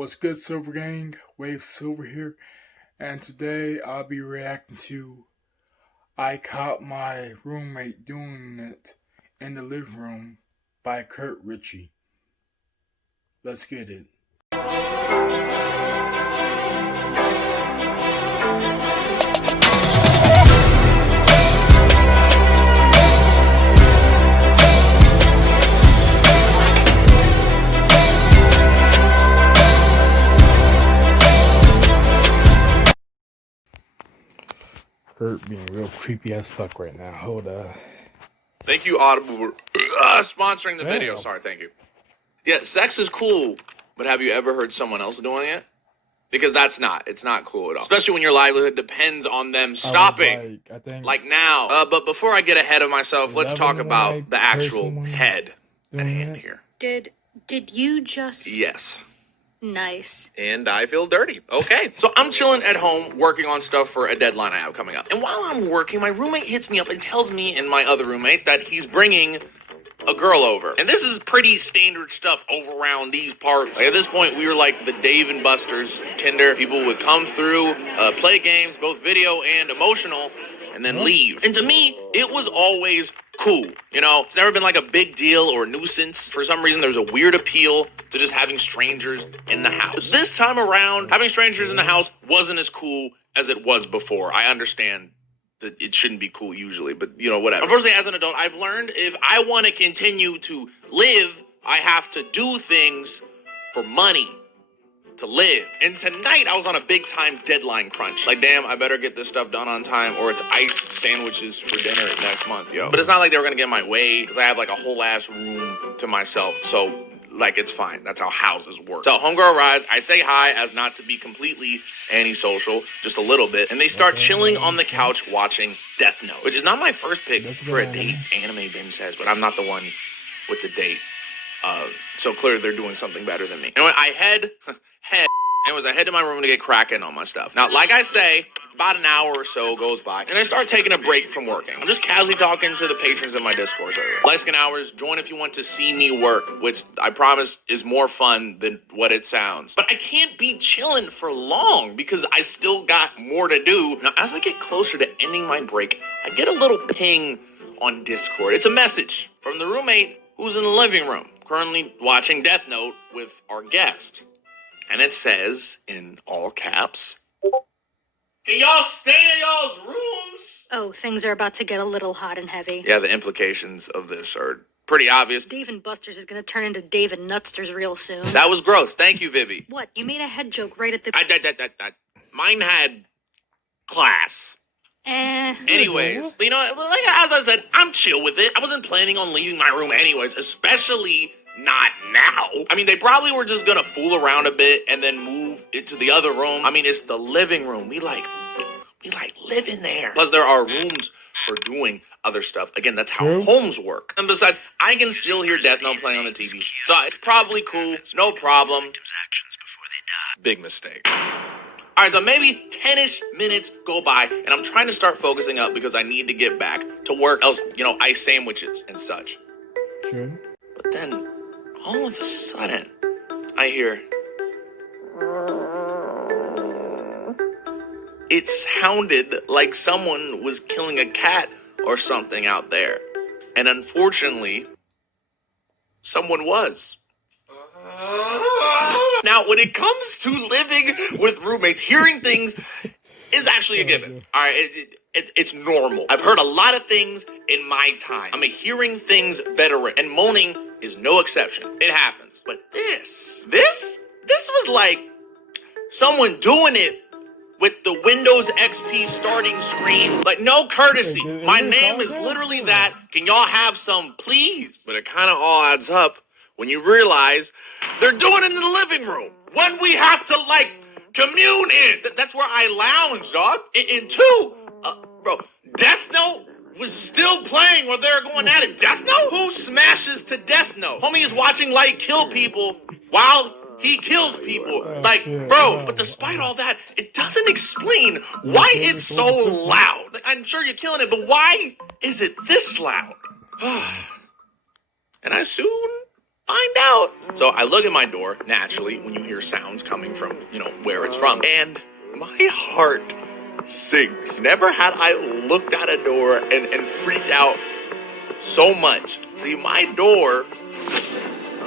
What's good, Silver Gang? Wave Silver here, and today I'll be reacting to I Caught My Roommate Doing It in the Living Room by Kurt Ritchie. Let's get it. Kurt being real creepy as fuck right now. Hold up. Thank you, Audible, for sponsoring the video. Sorry, thank you. Yeah, sex is cool, but have you ever heard someone else doing it? Because it's not cool at all. Especially when your livelihood depends on them stopping. Like now. But before I get ahead of myself, let's talk about the actual head at hand here. Did you just... Yes. Nice. And I feel dirty. Okay. So I'm chilling at home working on stuff for a deadline I have coming up. And while I'm working, my roommate hits me up and tells me and my other roommate that he's bringing a girl over. And this is pretty standard stuff over around these parts. Like at this point, we were like the Dave and Buster's Tinder. People would come through, play games, both video and emotional, and then leave. And to me, it was always cool. You know, it's never been like a big deal or nuisance. For some reason, there's a weird appeal to just having strangers in the house. This time around, having strangers in the house wasn't as cool as it was before. I understand that it shouldn't be cool usually, but you know, whatever. Unfortunately, as an adult, I've learned if I want to continue to live, I have to do things for money to live. And tonight I was on a big time deadline crunch. Like, damn, I better get this stuff done on time or it's ice sandwiches for dinner next month, yo. But it's not like they were gonna get in my way because I have like a whole ass room to myself. So like, it's fine. That's how houses work. So homegirl arrives. I say hi as not to be completely antisocial, just a little bit. And they start chilling on the couch watching Death Note, which is not my first pick for a date, anime binge says, but I'm not the one with the date. So clearly they're doing something better than me. Anyway, I head to my room to get cracking on my stuff. Now, like I say, about an hour or so goes by, and I start taking a break from working. I'm just casually talking to the patrons in my Discord server. Light Skin Hours, join if you want to see me work, which I promise is more fun than what it sounds. But I can't be chilling for long because I still got more to do. Now, as I get closer to ending my break, I get a little ping on Discord. It's a message from the roommate who's in the living room, currently watching Death Note with our guest. And it says, in all caps, "Can y'all stay in y'all's rooms?" Oh, things are about to get a little hot and heavy. Yeah, the implications of this are pretty obvious. Dave and Buster's is gonna turn into Dave and Nutsters real soon. That was gross. Thank you, Vivi. What? You made a head joke right at the... Mine had class. Anyways, you know, like as I said, I'm chill with it. I wasn't planning on leaving my room anyways, especially not now. I mean, they probably were just gonna fool around a bit and then move it to the other room. I mean, it's the living room. We like living there. Plus, there are rooms for doing other stuff. Again, that's how homes work. And besides, I can still hear Death Note playing on the TV. So it's probably cool. No problem. Big mistake. All right, so maybe 10-ish minutes go by, and I'm trying to start focusing up because I need to get back to work, else, you know, ice sandwiches and such. Sure. But then, all of a sudden, I hear... It sounded like someone was killing a cat or something out there. And unfortunately, someone was. Now, when it comes to living with roommates, hearing things is actually a given. All right, it's normal. I've heard a lot of things in my time. I'm a hearing things veteran, and moaning is no exception. It happens. But this was like someone doing it with the Windows XP starting screen. Like, no courtesy. My name is literally that. Can y'all have some, please? But it kind of all adds up when you realize they're doing it in the living room when we have to, like, commune in. That's where I lounge, dog. And two, bro, Death Note was still playing while they were going at it. Death Note? Who smashes to Death Note? Homie is watching Light kill people while he kills people. Like, bro, but despite all that, it doesn't explain why it's so loud. Like, I'm sure you're killing it, but why is it this loud? And I soon find out. So I look at my door, naturally, when you hear sounds coming from, where it's from. And my heart sinks. Never had I looked at a door and freaked out so much. See, my door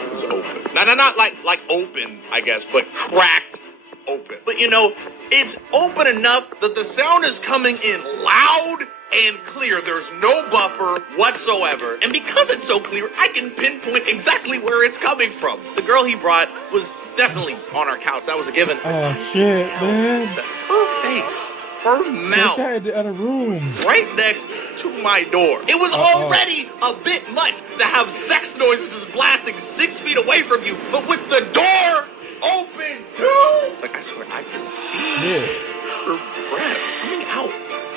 was open. Not like open, I guess, but cracked open. But it's open enough that the sound is coming in loud and clear. There's no buffer whatsoever. And because it's so clear, I can pinpoint exactly where it's coming from. The girl he brought was definitely on our couch. That was a given. Oh shit, man. Her face, her mouth, that in the other room, right next to my door. It was already a bit much to have sex noises just blasting 6 feet away from you, but with the door open too, like I swear I can see her breath coming out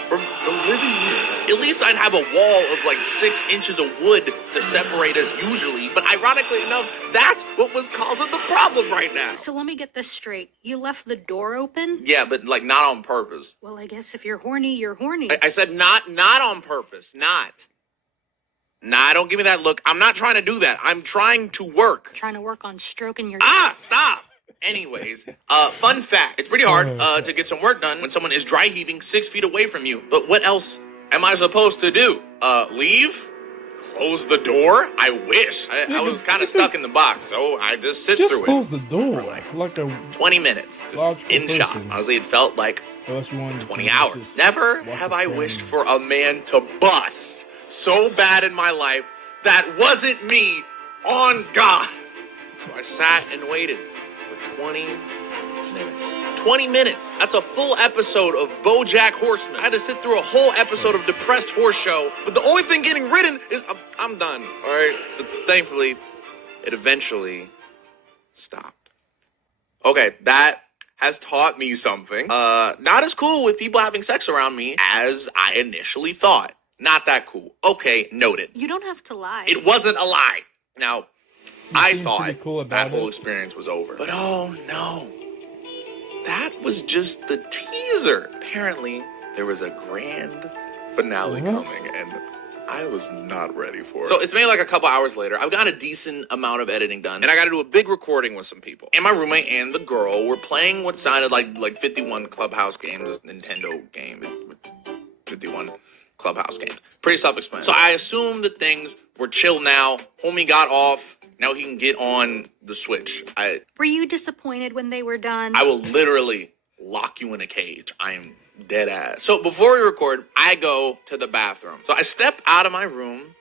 from the living room. At least I'd have a wall of like 6 inches of wood to separate us usually, but ironically enough, that's what was causing the problem right now. So let me get this straight. You left the door open? Yeah, but like not on purpose. Well, I guess if you're horny, you're horny. I said not on purpose. Not. Nah, don't give me that look. I'm not trying to do that. I'm trying to work. Trying to work on stroking your... Stop. Anyways, fun fact. It's pretty hard to get some work done when someone is dry heaving 6 feet away from you. But what else am I supposed to do? Leave? Close the door? I wish. I was kind of stuck in the box, so I just sit through it. Just close the door. Like a 20 minutes. Just in shock. person. Honestly, it felt like unless you wanted 20 to hours. just Never walk have the I frame. wished for a man to bust so bad in my life that wasn't me on God. So I sat and waited for 20 minutes. 20 minutes. That's a full episode of BoJack Horseman. I had to sit through a whole episode of Depressed Horse Show, but the only thing getting ridden is I'm done. All right. But thankfully, it eventually stopped. Okay, that has taught me something. Not as cool with people having sex around me as I initially thought. Not that cool. Okay, noted. You don't have to lie. It wasn't a lie. Now, I seem thought pretty cool that about whole it. experience was over. But oh no. That was just the teaser. Apparently, there was a grand finale coming, and I was not ready for it. So it's maybe like a couple hours later. I've got a decent amount of editing done, and I got to do a big recording with some people. And my roommate and the girl were playing what sounded like 51 Clubhouse games, this Nintendo game with 51 Clubhouse games. Pretty self-explanatory. So I assumed that things were chill now. Homie got off. Now he can get on the Switch. Were you disappointed when they were done? I will literally lock you in a cage. I am dead ass. So before we record, I go to the bathroom. So I step out of my room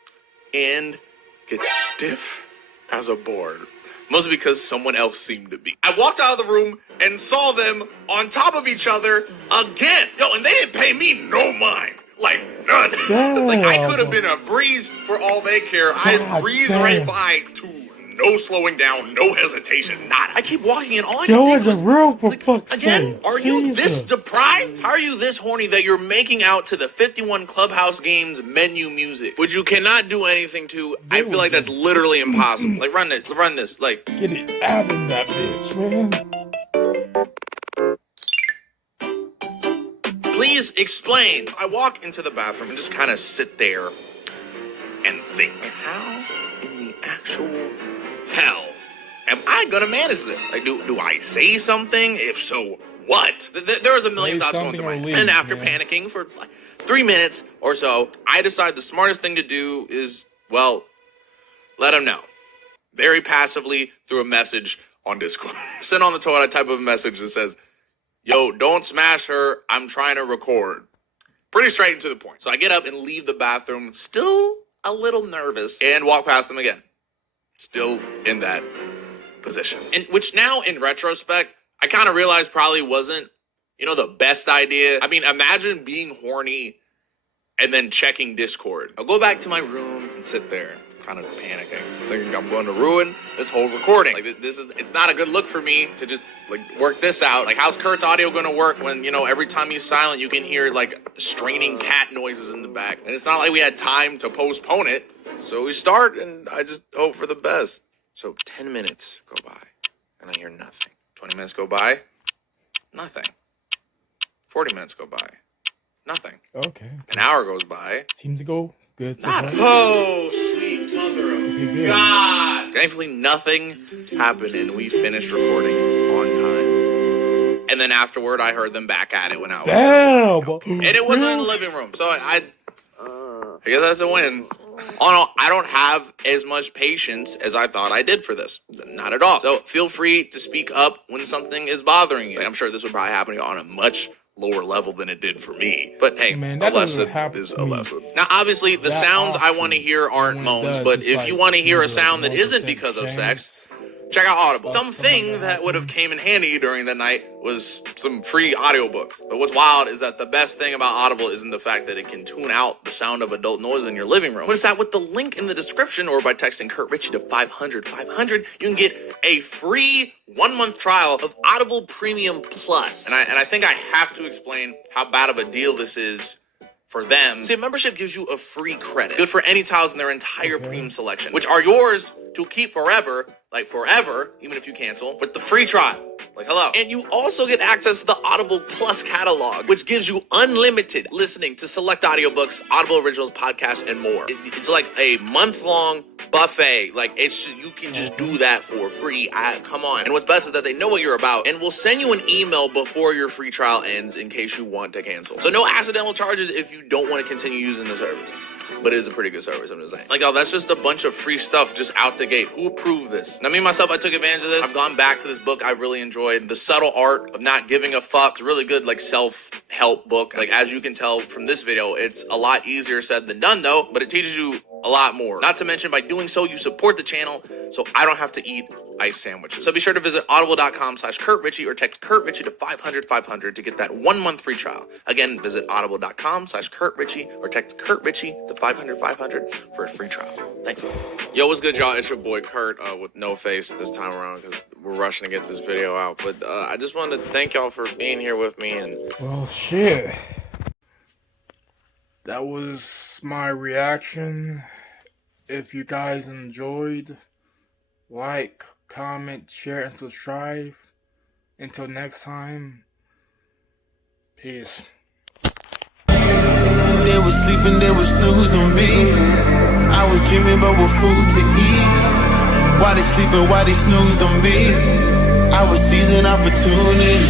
and get stiff as a board. Mostly because someone else seemed to be. I walked out of the room and saw them on top of each other again. Yo, and they didn't pay me no mind. Like none. Damn. Like I could have been a breeze for all they care. I breeze right by to no slowing down, no hesitation, nada. I keep walking and all I Go can in think the was, room for fuck's again, sake. are you this Jesus. deprived? How are you this horny that you're making out to the 51 Clubhouse Games menu music, which you cannot do anything to? I feel like that's literally impossible. Like run this, like. Get it out in that bitch, man. Please explain. I walk into the bathroom and just kind of sit there and think, how in the actual hell am I gonna manage this? Like, do I say something? If so, what? There was a million Say thoughts going something through my or head. leave, And after man. panicking for like 3 minutes or so, I decide the smartest thing to do is, well, let him know. Very passively through a message on Discord. Send on the toilet, type of a message that says, yo, don't smash her. I'm trying to record. Pretty straight and to the point. So I get up and leave the bathroom, still a little nervous, and walk past them again. Still in that position. And which now, in retrospect, I kind of realized probably wasn't, the best idea. I mean, imagine being horny and then checking Discord. I'll go back to my room and sit there, kind of panicking, thinking I'm going to ruin this whole recording. Like it's not a good look for me to just work this out. Like how's Kurt's audio going to work when, every time he's silent, you can hear straining cat noises in the back. And it's not like we had time to postpone it. So we start and I just hope for the best. So 10 minutes go by and I hear nothing. 20 minutes go by, nothing. 40 minutes go by, nothing. Okay. An hour goes by. Seems to go good. So Nada. far. Oh, sweet mother of Okay, good. God. Thankfully, nothing happened, and we finished recording on time. And then afterward, I heard them back at it when I was Damn. and it wasn't in the living room, so I guess that's a win. Oh no, I don't have as much patience as I thought I did for this. Not at all. So feel free to speak up when something is bothering you. I'm sure this would probably happen on a much lower level than it did for me. But hey, Man, a that lesson doesn't happen is to a me lesson. Now, obviously, the that sounds I often. want to hear aren't And when it moans, does, but it's if like you want to hear a maybe like sound that isn't 1% because of chance. sex, check out Audible. Something Something like that that. would have came in handy during the night was some free audiobooks. But what's wild is that the best thing about Audible isn't the fact that it can tune out the sound of adult noise in your living room. But it's that with the link in the description or by texting Kurt Ritchie to 500-500, you can get a free 1-month trial of Audible Premium Plus. And I think I have to explain how bad of a deal this is for them. See, membership gives you a free credit. Good for any titles in their entire premium selection, which are yours to keep forever, like forever, even if you cancel, with the free trial. Like, hello. And you also get access to the Audible Plus catalog, which gives you unlimited listening to select audiobooks, Audible Originals, podcasts, and more. It's like a month-long buffet. Like, you can just do that for free. Come on. And what's best is that they know what you're about and will send you an email before your free trial ends in case you want to cancel. So no accidental charges if you don't want to continue using the service. But it is a pretty good service, I'm just saying. Like, oh, that's just a bunch of free stuff just out the gate. Who approved this? Now, me myself, I took advantage of this. I've gone back to this book I really enjoyed. The Subtle Art of Not Giving a Fuck. It's a really good, like, self-help book. Like, as you can tell from this video, it's a lot easier said than done, though. But it teaches you a lot more. Not to mention, by doing so, you support the channel, so I don't have to eat ice sandwiches. So be sure to visit audible.com/Kurt Ritchie or text Kurt Ritchie to 500-500 to get that 1-month free trial. Again, visit audible.com/Kurt Ritchie or text Kurt Ritchie to 500-500 for a free trial. Thanks. Yo, what's good, y'all? It's your boy Kurt with no face this time around because we're rushing to get this video out. But I just wanted to thank y'all for being here with me. And Well, shit. That was my reaction. If you guys enjoyed, like, comment, share, and subscribe. Until next time, peace. They was sleeping, they was snooze on me. I was dreaming about what food to eat. Why they sleeping, why they snoozed on me? I was seizing opportunity.